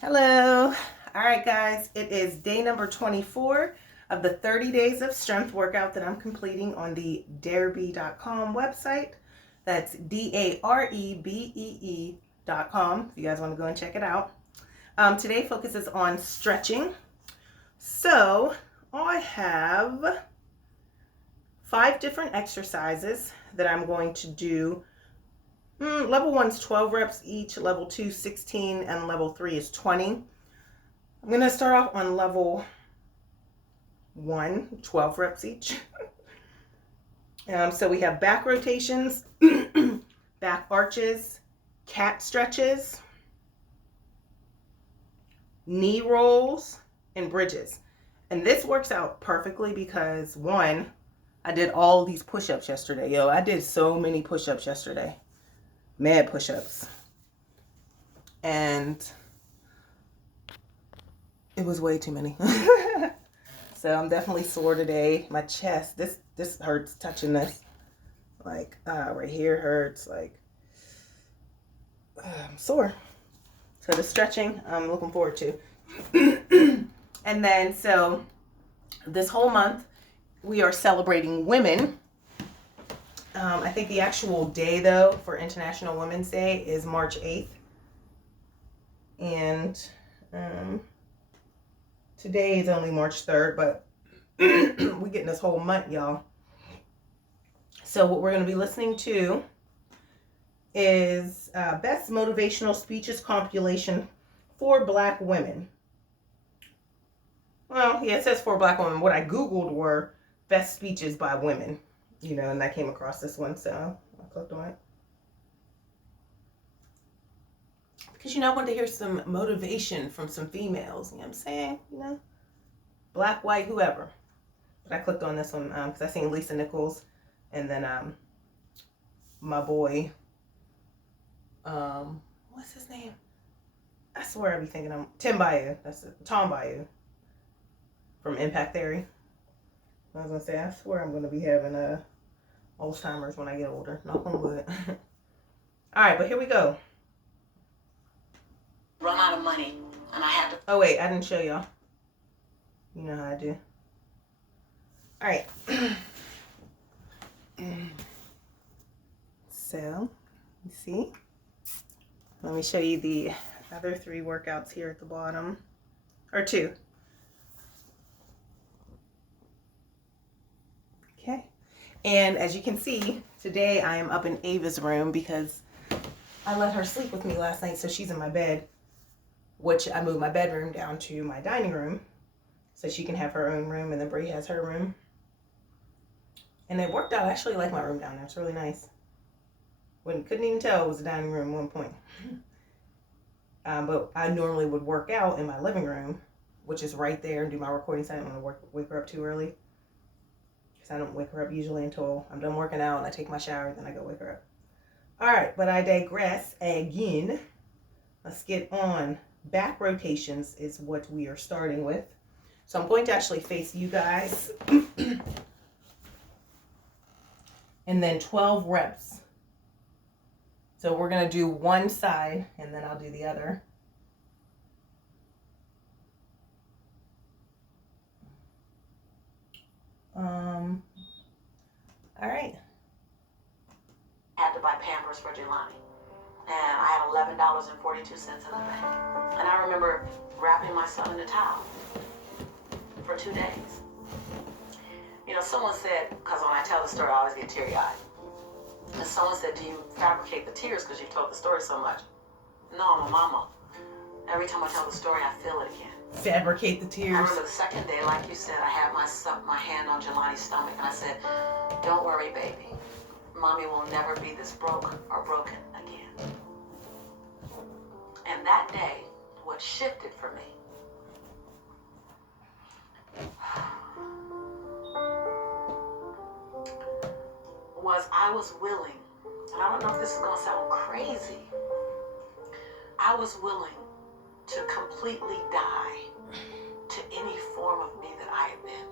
Hello. All right, guys. It is day number 24 of the 30 days of strength workout that I'm completing on the darebee.com website. That's DAREBEE.com if you guys want to go and check it out. Today focuses on stretching. So I have 5 different exercises that I'm going to do. Level 1's 12 reps each, level 2 16, and level 3 is 20. I'm going to start off on level 1, 12 reps each. So we have back rotations, back arches, cat stretches, knee rolls, and bridges. And this works out perfectly because, one, I did all these push-ups yesterday. I did so many push-ups yesterday. Mad push-ups. And it was way too many. So I'm definitely sore today. My chest, this hurts touching this. Like, right here hurts. Like, I'm sore. So the stretching, I'm looking forward to. And then, so this whole month, we are celebrating women. I think the actual day, though, for International Women's Day is March 8th. And today is only March 3rd, but we're getting this whole month, y'all. So what we're going to be listening to is Best Motivational Speeches Compilation for Black Women. Well, yeah, it says for Black women. What I Googled were best speeches by women, and I came across this one, so I clicked on it. Because, I wanted to hear some motivation from some females, you know what I'm saying? Black, white, whoever. But I clicked on this one because I seen Lisa Nichols and then my boy, what's his name? I swear I be thinking Tim Bayou. That's it. Tom Bayou from Impact Theory. I was going to say, I swear I'm going to be having Alzheimer's when I get older. Knock on wood. All right, but here we go. Run out of money, and I have to... Oh, wait, I didn't show y'all. You know how I do. All right. So, you see? Let me show you the other 3 workouts here at the bottom. Or 2. Okay. And as you can see, today I am up in Ava's room because I let her sleep with me last night, so she's in my bed, which I moved my bedroom down to my dining room so she can have her own room, and then Bree has her room. And it worked out. I actually like my room down there. It's really nice. Couldn't even tell it was a dining room at one point. But I normally would work out in my living room, which is right there, and do my recording session. I don't want to wake her up too early, because I don't wake her up usually until I'm done working out and I take my shower, then I go wake her up. All right, but I digress again. Let's get on. Back rotations is what we are starting with. So I'm going to actually face you guys. And then 12 reps. So we're going to do one side, and then I'll do the other. All right. I had to buy Pampers for Jelani. And I had $11.42 in the bank. And I remember wrapping my son in a towel for 2 days. Someone said, because when I tell the story, I always get teary-eyed. And someone said, do you fabricate the tears because you've told the story so much? No, I'm a mama. Every time I tell the story, I feel it again. Fabricate the tears. I remember the second day, like you said, I had my hand on Jelani's stomach, and I said, don't worry, baby. Mommy will never be this broke or broken again. And that day, what shifted for me was I was willing, and I don't know if this is going to sound crazy, I was willing to completely die to any form of me that I had been,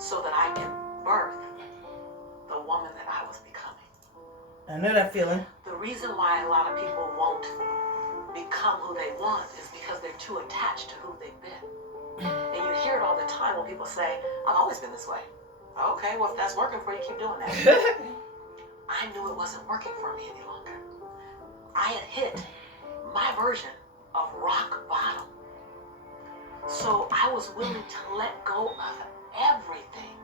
so that I can birth the woman that I was becoming. I know that feeling. The reason why a lot of people won't become who they want is because they're too attached to who they've been. And you hear it all the time when people say, I've always been this way. Okay, well, if that's working for you, keep doing that. I knew it wasn't working for me any longer. I had hit my version of rock bottom. So I was willing to let go of everything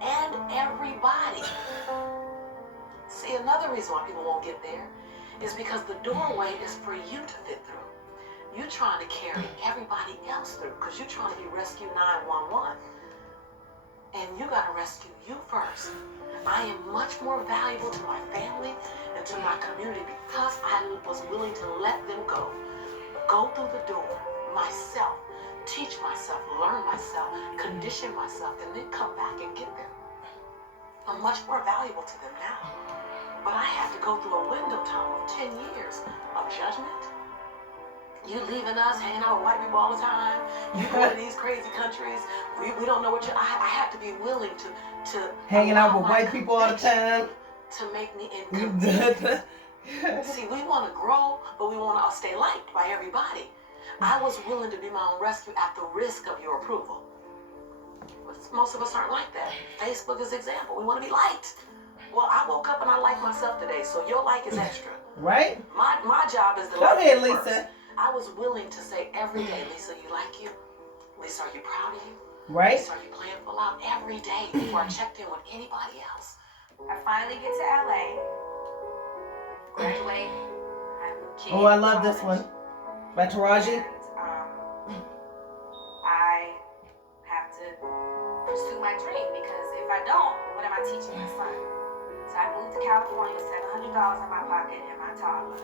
and everybody. See, another reason why people won't get there is because the doorway is for you to fit through. You're trying to carry everybody else through because you're trying to be Rescue 911. And you got to rescue you first. I am much more valuable to my family and to my community because I was willing to let them go through the door myself, teach myself, learn myself, condition myself, and then come back and get them. I'm much more valuable to them now. But I had to go through a window time of 10 years of judgment. You leaving us, hanging out with white people all the time. You going to these crazy countries. We don't know what you. I had to be willing to hanging out with white people all the time to make me incomplete. See, we want to grow, but we want to stay liked by everybody. I was willing to be my own rescue at the risk of your approval. But most of us aren't like that. Facebook is an example. We want to be liked. Well, I woke up and I like myself today, so your like is extra. Right? My job is to go like ahead, you Lisa. first. I was willing to say every day, Lisa, you like you? Lisa, are you proud of you? Right? Lisa, are you playing full out? Every day before I checked in with anybody else. I finally get to LA, graduate, I have a kid. Oh, I love this one. By Taraji. And, I have to pursue my dream because if I don't, what am I teaching my son? So I moved to California with $700 in my pocket and my toddler.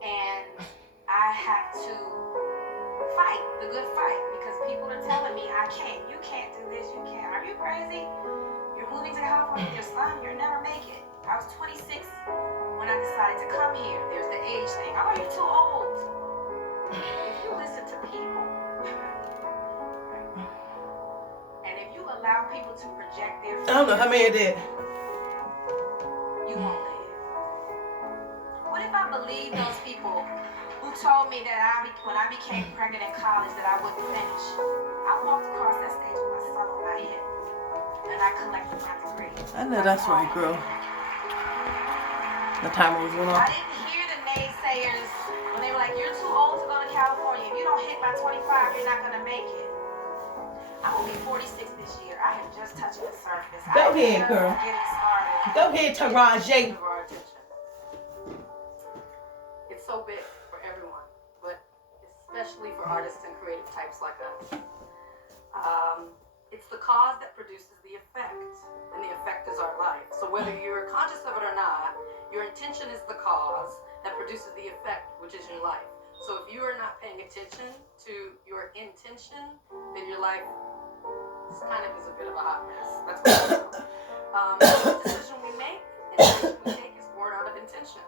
And I had to fight the good fight because people are telling me you can't do this, you can't. Are you crazy? You're moving to California with your son, you'll never make it. I was 26 when I decided to come here. There's the age thing. Oh, you're too old. If you listen to people, and if you allow people to project their fears, I don't know how many did. you won't live. What if I believed those people who told me that when I became pregnant in college that I wouldn't finish? I walked across that stage with my son on my hip, and I collected my degree. I know that's right, girl. The timer was went I off. didn't hear the naysayers when they were like, you're too old to go to California. If you don't hit by 25, you're not going to make it. I'm going to be 46 this year. I am just touching the surface. Go ahead, girl. Getting started. Go ahead, Taraji. Of our attention. It's so big for everyone, but especially for artists and creative types like us. It's the cause that produces the effect, and the effect is our life. So whether you're conscious of it or not, your intention is the cause that produces the effect, which is your life. So if you are not paying attention to your intention, then your life kind of is a bit of a hot mess. That's what every decision we make and action we take is born out of intention.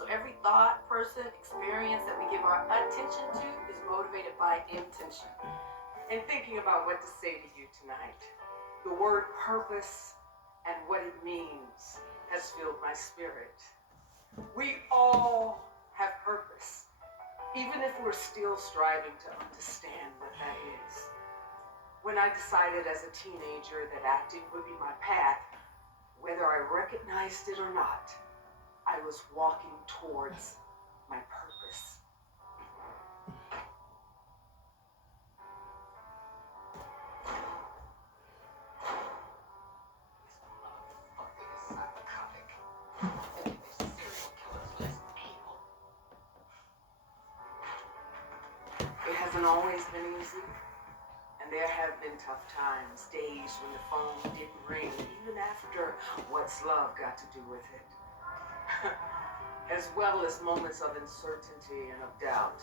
So every thought, person, experience that we give our attention to is motivated by intention. And thinking about what to say to you tonight, the word purpose and what it means has filled my spirit. We all have purpose, even if we're still striving to understand what that is. When I decided as a teenager that acting would be my path, whether I recognized it or not, I was walking towards my purpose. It hasn't always been easy, and there have been tough times, days when the phone didn't ring, even after What's Love got to do with it, as well as moments of uncertainty and of doubt.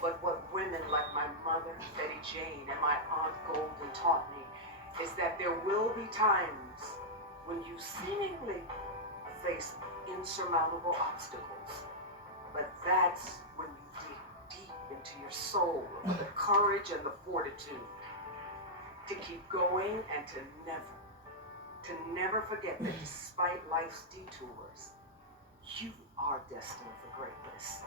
But what women like my mother, Betty Jane, and my Aunt Golden taught me is that there will be times when you seemingly face insurmountable obstacles. But that's when you dig deep into your soul with the courage and the fortitude to keep going and to never forget that despite life's detours, you are destined for greatness.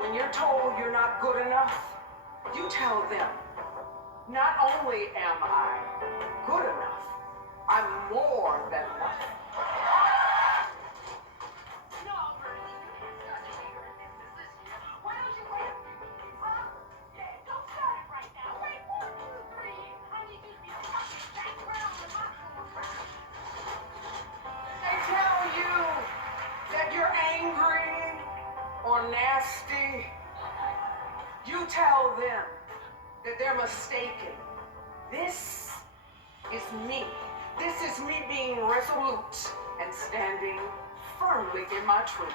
When you're told you're not good enough, you tell them, not only am I good enough, I'm more than enough. They tell you that you're angry or nasty. You tell them that they're mistaken. This is me. This is me being resolute and standing firmly in my truth.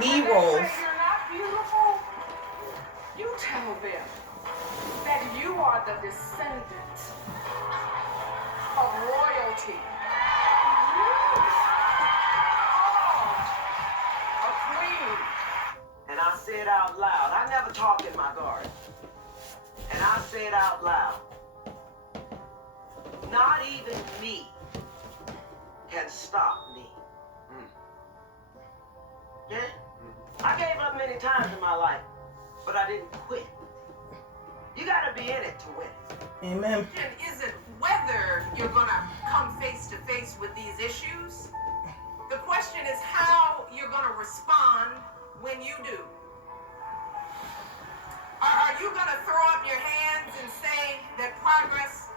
Knee rolls. You're not beautiful. You tell them that you are the descendant of royalty. A queen. And I said out loud, I never talk in my garden. And I said out loud, not even me can stop me. Yeah? I gave up many times in my life, but I didn't quit. You gotta be in it to win. Amen. Question isn't whether you're gonna come face to face with these issues. The question is how you're gonna respond when you do. Are you gonna throw up your hands and say that progress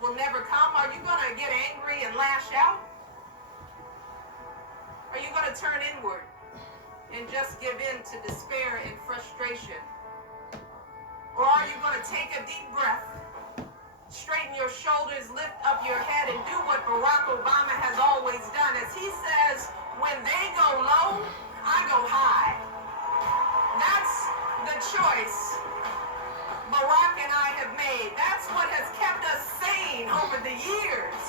will never come? Are you gonna get angry and lash out? Are you gonna turn inward and just give in to despair and frustration? Or are you going to take a deep breath, straighten your shoulders, lift up your head, and do what Barack Obama has always done? As he says, when they go low, I go high. That's the choice Barack and I have made. That's what has kept us sane over the years.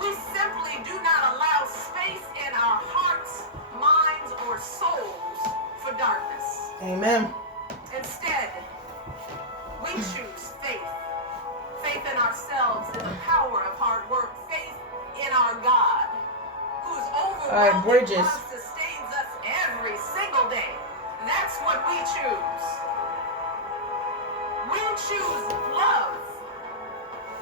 We simply do not allow space in our hearts, minds, or souls for darkness. Amen. Instead, we choose faith. Faith in ourselves, in the power of hard work. Faith in our God, whose overwhelming Bridges. love sustains us every single day. That's what we choose. We choose love.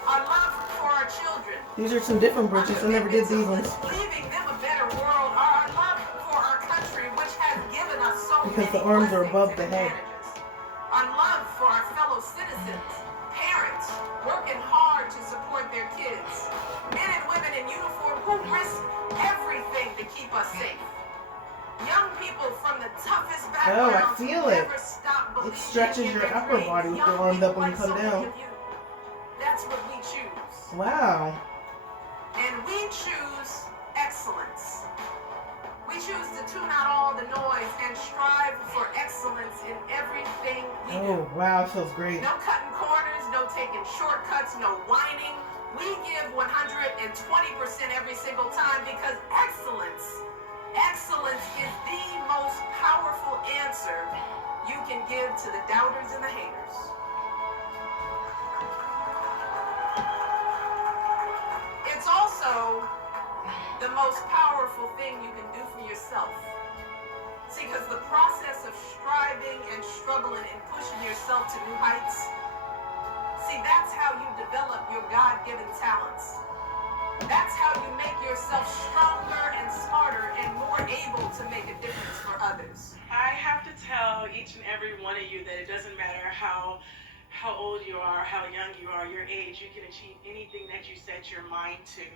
Our love for our children. These are some different bridges. I never did these ones. Leaving them a better world. Our love for our country, which has given us so Because many the arms are blessings above and the head. advantages. Our love for our fellow citizens, parents working hard to support their kids, men and women in uniform who risk everything to keep us safe. Young people from the toughest backgrounds who feel it. never stop believing stretches in your their upper dreams. body with Young your arms up people when you like come so many down. of you. That's what we choose. Wow. And we choose excellence. We choose to tune out all the noise and strive for excellence in everything we do. Oh, wow. It feels great. No cutting corners, no taking shortcuts, no whining. We give 120% every single time because excellence is the most powerful answer you can give to the doubters and the haters. It's also the most powerful thing you can do for yourself. See, because the process of striving and struggling and pushing yourself to new heights, see, that's how you develop your God-given talents. That's how you make yourself stronger and smarter and more able to make a difference for others. I have to tell each and every one of you that it doesn't matter how how old you are, how young you are, your age, you can achieve anything that you set your mind to.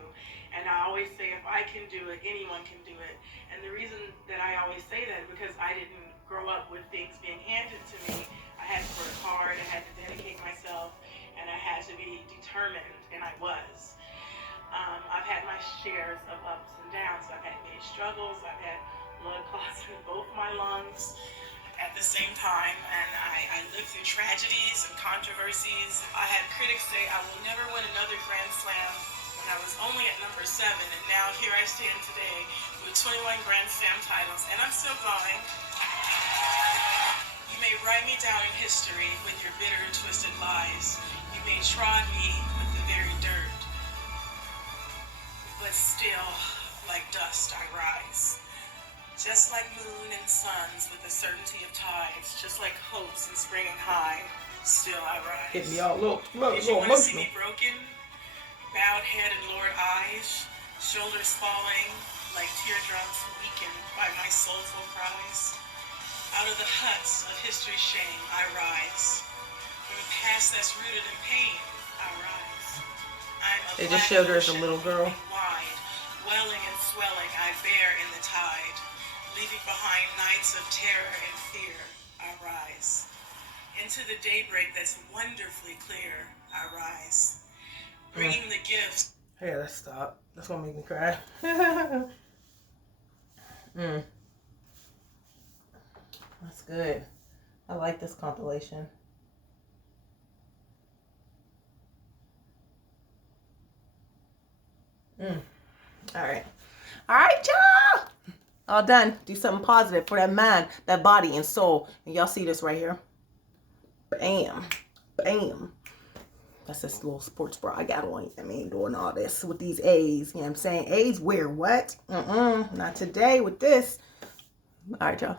And I always say, if I can do it, anyone can do it. And the reason that I always say that is because I didn't grow up with things being handed to me. I had to work hard, I had to dedicate myself, and I had to be determined, and I was. I've had my shares of ups and downs. I've had many struggles. I've had blood clots in both my lungs at the same time, and I lived through tragedies and controversies. I had critics say I will never win another Grand Slam when I was only at number 7, and now here I stand today with 21 Grand Slam titles, and I'm still going. You may write me down in history with your bitter and twisted lies. You may trod me with the very dirt, but still, like dust, I rise. Just like moon and suns with the certainty of tides, just like hopes in spring and high, still I rise. Get me all little Did you want to see emotional. me broken? Bowed head and lowered eyes, shoulders falling like teardrops weakened by my soulful cries. Out of the huts of history's shame, I rise. From a past that's rooted in pain, I rise. I'm a They just black showed her as a ocean little girl. moving wide, welling and swelling, I bear in the tide. Leaving behind nights of terror and fear, I rise. Into the daybreak that's wonderfully clear, I rise. Bringing the gifts. Hey, let's stop. That's gonna make me cry. That's good. I like this compilation. All right, y'all. All done. Do something positive for that mind, that body, and soul. And y'all see this right here? Bam, bam. That's this little sports bra I got on. I mean, doing all this with these A's. You know what I'm saying? A's wear what? Not today with this. All right, y'all.